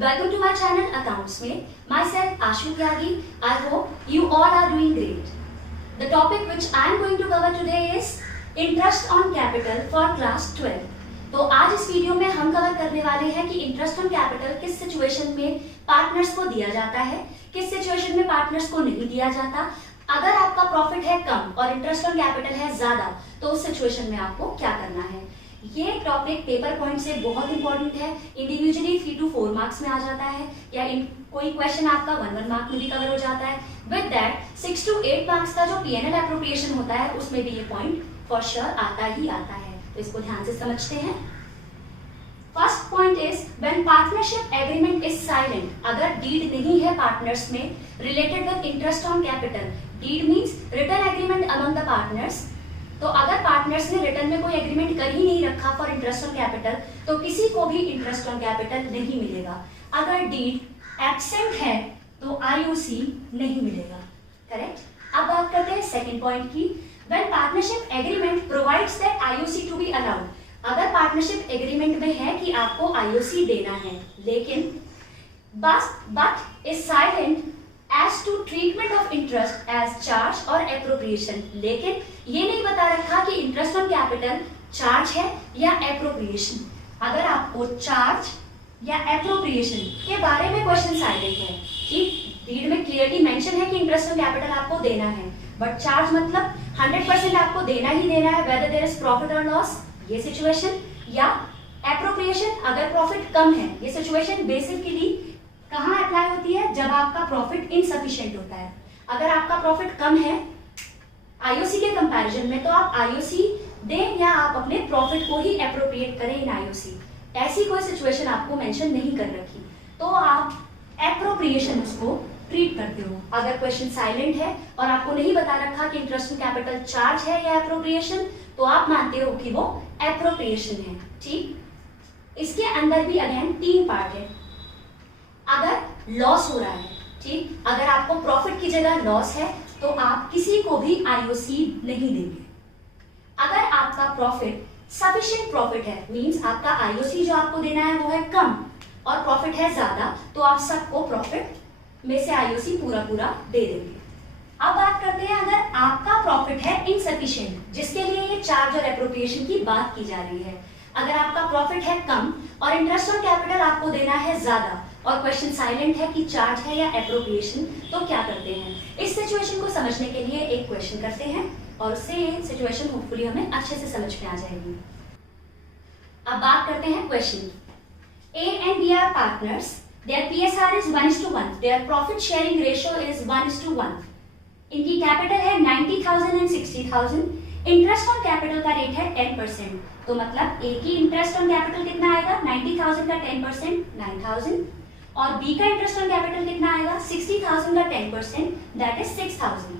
Welcome to my channel Accounts में. Myself Ashu Tyagi. I hope you all are doing great. The topic which I am going to cover today is interest on capital for class 12. तो आज इस video में हम cover करने वाले हैं कि इंटरेस्ट ऑन कैपिटल किस सिचुएशन में पार्टनर्स को दिया जाता है, किस सिचुएशन में पार्टनर्स को नहीं दिया जाता. अगर आपका प्रॉफिट है कम और इंटरेस्ट ऑन कैपिटल है ज्यादा तो उस सिचुएशन में आपको क्या करना है. ये टॉपिक पेपर पॉइंट से बहुत इंपॉर्टेंट है. इंडिविजुअली 3 to 4 मार्क्स में आ जाता है या कोई क्वेश्चन आपका 1 मार्क में भी कवर हो जाता है. विद दैट 6 to 8 मार्क्स का जो पीएनएल एप्रोप्रिएशन होता है उसमें भी ये पॉइंट फॉर श्योर आता ही आता है. तो इसको ध्यान से समझते हैं. First point is when partnership agreement is silent. अगर डीड नहीं है पार्टनर्स में related with interest on capital. Deed means written agreement among the partners. तो अगर पार्टनर्स ने रिटर्न में कोई एग्रीमेंट कर ही नहीं रखा फॉर इंटरेस्ट ऑन कैपिटल तो किसी को भी इंटरेस्ट ऑन कैपिटल नहीं मिलेगा. अगर डीड एब्सेंट है तो आईओसी नहीं मिलेगा. करेक्ट. अब बात करते हैं सेकंड पॉइंट की. When partnership agreement provides that IOC to be allowed. अगर पार्टनरशिप एग्रीमेंट में है कि आपको आईओसी देना है लेकिन but is silent as to treatment of interest as charge और appropriation. लेकिन ये नहीं बता रखा कि इंटरेस्ट ऑन कैपिटल चार्ज है या एप्रोप्रिएशन. अगर आपको चार्ज या एप्रोप्रिएशन के बारे में क्वेश्चन साइलेंट है कि डीड में क्लियरली मेंशन है कि इंटरेस्ट ऑन कैपिटल आपको देना है बट चार्ज मतलब 100% आपको देना ही देना है वेदर देयर इज प्रॉफिट और लॉस, ये सिचुएशन. या एप्रोप्रिएशन अगर प्रॉफिट कम है. ये सिचुएशन बेसिकली कहाँ अप्लाई होती है? जब आपका प्रॉफिट इनसफिशिएंट होता है. अगर आपका प्रॉफिट कम है आईओसी के कंपैरिजन में तो आप आईओसी दें या आप अपने प्रॉफिट को ही एप्रोप्रिएट करें इन आईओसी. ऐसी कोई सिचुएशन आपको मेंशन नहीं कर रखी तो आप एप्रोप्रिएशन उसको ट्रीट करते हो. अगर क्वेश्चन साइलेंट है और आपको नहीं बता रखा कि इंटरेस्ट ऑन कैपिटल चार्ज है या एप्रोप्रिएशन तो आप मानते हो कि वो एप्रोप्रिएशन है. ठीक. इसके अंदर भी अगेन 3 पार्ट है. अगर लॉस हो रहा है, ठीक, अगर आपको प्रॉफिट की जगह लॉस है तो आप किसी को भी आईओसी नहीं देंगे. अगर आपका प्रॉफिट सफिशिएंट प्रॉफिट है मींस आपका आईओसी जो आपको देना है वो है कम और प्रॉफिट है ज्यादा तो आप सबको प्रॉफिट में से आईओसी पूरा दे देंगे. अब बात करते हैं अगर आपका प्रॉफिट है इनसफिशिएंट जिसके लिए ये चार्ज और एप्रोप्रिएशन की बात की जा रही है. अगर आपका प्रॉफिट है कम और इंटरेस्ट ऑन कैपिटल आपको देना है ज्यादा और क्वेश्चन साइलेंट है कि चार्ज है या एप्रोप्रिएशन तो क्या करते हैं. इस सिचुएशन को समझने के लिए एक क्वेश्चन करते हैं और उससे ये सिचुएशन होपफुली हमें अच्छे से समझ में आ जाएगी. अब बात करते हैं question. A and B are partners. Their PSR is 1:1. Their profit sharing ratio is 1:1. इनकी कैपिटल है 90,000 एंड 60,000. इंटरेस्ट ऑन कैपिटल का रेट है 10%. तो मतलब ए की इंटरेस्ट ऑन कैपिटल कितना आएगा? 90,000 का 10% 9,000 और बी का इंटरेस्ट ऑन कैपिटल कितना आएगा? 60,000 का 10% दैट इज 6,000.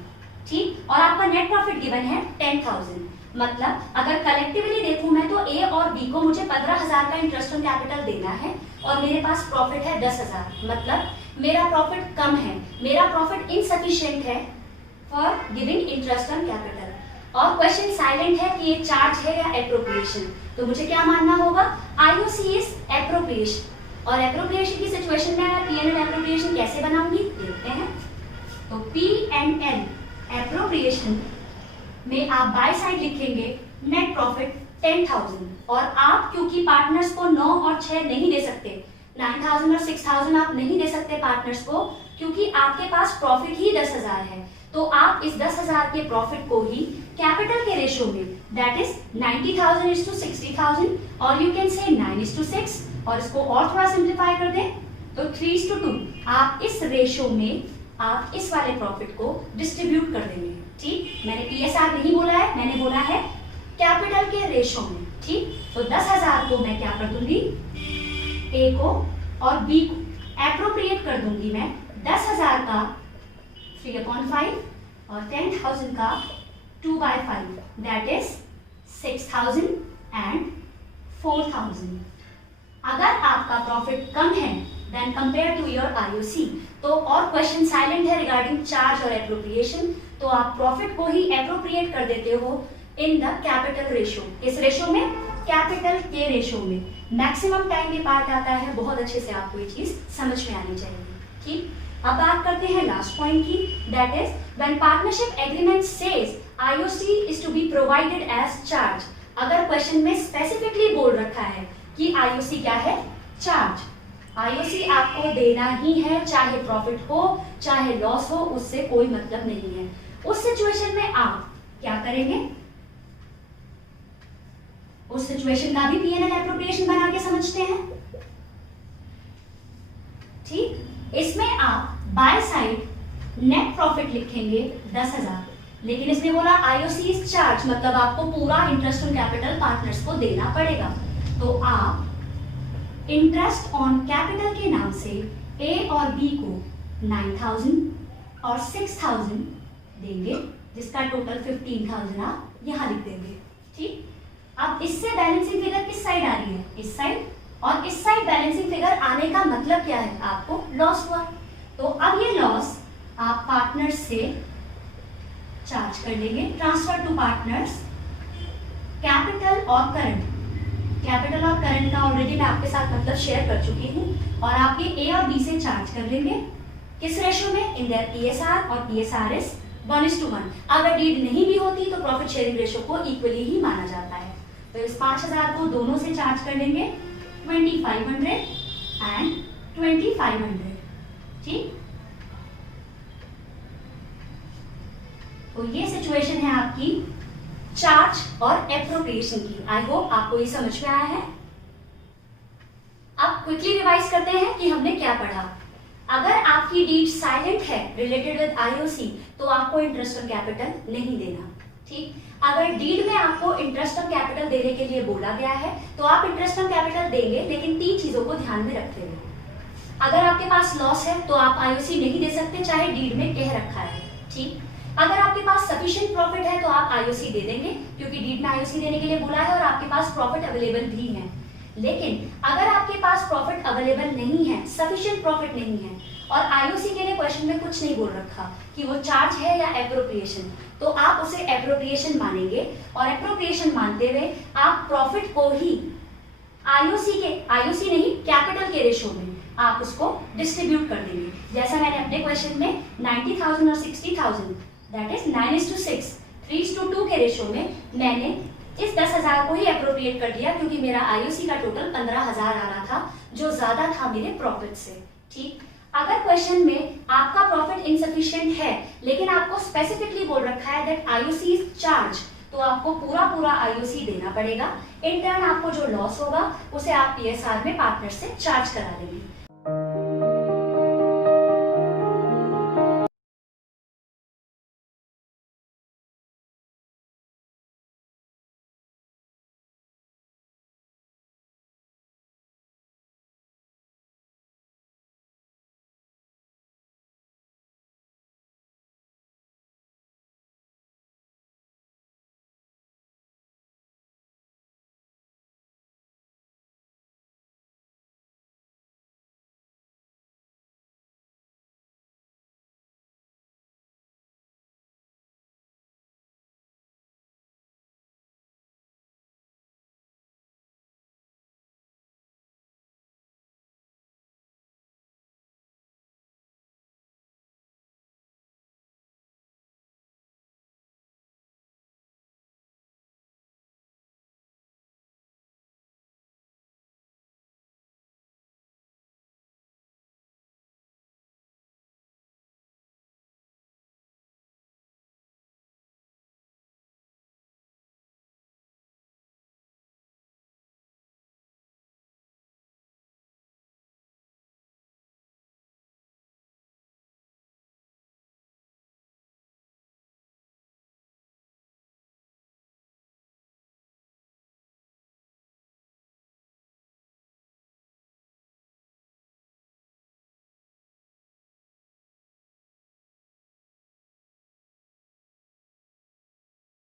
ठीक. और आपका नेट प्रॉफिट गिवन है 10,000. मतलब अगर कलेक्टिवली देखूं मैं तो ए और बी को मुझे 15,000 का इंटरेस्ट ऑन कैपिटल देना है और मेरे पास प्रॉफिट है 10,000. मतलब मेरा प्रॉफिट कम है, मेरा प्रॉफिट इनसफिशिएंट है for giving interest on capital. और क्वेश्चन साइलेंट है कि ये चार्ज है या एप्रोप्रिएशन. तो मुझे क्या मानना होगा? IOC is appropriation. और एप्रोप्रिएशन की सिचुएशन में मैं पीएनएल एप्रोप्रिएशन कैसे बनाऊंगी देखते हैं. तो पी एंड एल एप्रोप्रिएशन में आप बाय साइड लिखेंगे नेट प्रॉफिट 10,000 और आप क्योंकि पार्टनर्स को 9 और 6 नहीं दे सकते, 9,000 और 6,000 आप नहीं दे सकते पार्टनर्स को क्योंकि आपके पास प्रॉफिट ही 10,000 है तो आप इस 10,000 के प्रॉफिट को ही कैपिटल के रेशियो में दैट इज 90,000 = 60,000 और यू कैन से 9:6 और इसको और थोड़ा सिंप्लीफाई कर दें तो 3:2. आप इस रेशियो में आप इस वाले प्रॉफिट को डिस्ट्रीब्यूट कर देंगे. ठीक. मैंने पीएसआर नहीं बोला है, मैंने बोला है कैपिटल के रेशियो में. ठीक. तो 10,000 को मैं क्या कर दूंगी? ए को और बी को एप्रोप्रिएट कर दूंगी मैं 10,000 का 3/5 और 10,000 का 2/5 दैट इज 6,000 एंड 4,000. अगर आपका प्रॉफिट कम है then compare to your IOC तो और क्वेश्चन साइलेंट है रिगार्डिंग चार्ज और एप्रोप्रिएशन तो आप प्रॉफिट को ही एप्रोप्रिएट कर देते हो इन द कैपिटल रेशियो. इस रेशियो में कैपिटल के रेशो में मैक्सिमम टाइम ये पार्ट आता है, बहुत अच्छे से आपको ये चीज समझ में आनी चाहिए। ठीक, अब बात करते हैं लास्ट पॉइंट की, that is when partnership agreement says IOC is to be provided as charge. अगर क्वेश्चन में स्पेसिफिकली बोल रखा है कि आईओसी क्या है, चार्ज, आईओसी आपको देना ही है, चाहे प्रॉफिट हो चाहे लॉस हो, उससे कोई मतलब नहीं है। उस सिचुएशन में आप क्या करेंगे, उस सिचुएशन का भी पीएनएल एप्रोप्रिएशन बना के समझते हैं। ठीक, इसमें आप बाय साइड नेट प्रॉफिट लिखेंगे 10,000, लेकिन इसने बोला आईओसी इज चार्ज, मतलब आपको पूरा इंटरेस्ट ऑन कैपिटल पार्टनर्स को देना पड़ेगा। तो आप इंटरेस्ट ऑन कैपिटल के नाम से ए और बी को 9,000 और 6,000 देंगे, जिसका टोटल 15,000 आप यहां लिख देंगे। ठीक, अब इससे बैलेंसिंग फिगर किस साइड आ रही है, इस साइड, और इस साइड बैलेंसिंग फिगर आने का मतलब क्या है, आपको लॉस हुआ। तो अब ये लॉस आप पार्टनर्स से चार्ज कर लेंगे, ट्रांसफर टू पार्टनर्स कैपिटल और करंट। कैपिटल और करंट का ऑलरेडी मैं आपके साथ मतलब शेयर कर चुकी हूँ, और आप ये ए और बी से चार्ज कर लेंगे, किस रेशो में, इन देयर पीएसआर, और पीएसआर इज 1:1। अगर डीड नहीं भी होती तो प्रॉफिट शेयरिंग रेशो को इक्वली ही माना जाता है। तो इस 5,000 को दोनों से चार्ज कर लेंगे, 2,500 एंड 2,500। ठीक, तो ये सिचुएशन है आपकी चार्ज और एप्रोप्रिएशन की। आई होप आपको ये समझ में आया है। अब क्विकली रिवाइज करते हैं कि हमने क्या पढ़ा। अगर आपकी डीड साइलेंट है रिलेटेड विद आईओसी, तो आपको इंटरेस्ट ऑन कैपिटल नहीं देना। ठीक, अगर डीड में आपको इंटरेस्ट ऑन कैपिटल देने के लिए बोला गया है तो आप इंटरेस्ट ऑन कैपिटल देंगे, लेकिन 3 चीजों को ध्यान में रखते हुए। अगर आपके पास लॉस है तो आप आईओसी नहीं दे सकते, चाहे डीड में कह रखा है। ठीक, अगर आपके पास सफिशिएंट प्रॉफिट है तो आप आईओसी दे देंगे, क्योंकि डीड में आईओसी देने के लिए बोला है और आपके पास प्रॉफिट अवेलेबल भी है। लेकिन अगर आपके पास प्रॉफिट अवेलेबल नहीं है, सफिशिएंट प्रॉफिट नहीं है, और आईओसी के लिए क्वेश्चन में कुछ नहीं बोल रखा कि वो चार्ज है या एप्रोप्रिएशन, तो आप उसे एप्रोप्रिएशन मानेंगे, और एप्रोप्रिएशन मानते हुए आप प्रॉफिट को ही आईओसी नहीं कैपिटल के रेशो में आप उसको डिस्ट्रीब्यूट कर देंगे। जैसा मैंने अपने क्वेश्चन में 90,000 और 60,000 दैट इज 9:6, 3:2 के रेशो में मैंने इस 10,000 को ही एप्रोप्रिएट कर दिया, क्योंकि मेरा आईओसी का टोटल 15,000 आ रहा था, जो ज्यादा था मेरे प्रॉफिट से। ठीक, अगर क्वेश्चन में आपका प्रॉफिट इनसफिशिएंट है, लेकिन आपको स्पेसिफिकली बोल रखा है दैट आईओसी इज चार्ज, तो आपको पूरा आईओसी देना पड़ेगा। इन टर्न आपको जो लॉस होगा उसे आप पीएसआर में पार्टनर से चार्ज करा लेंगे।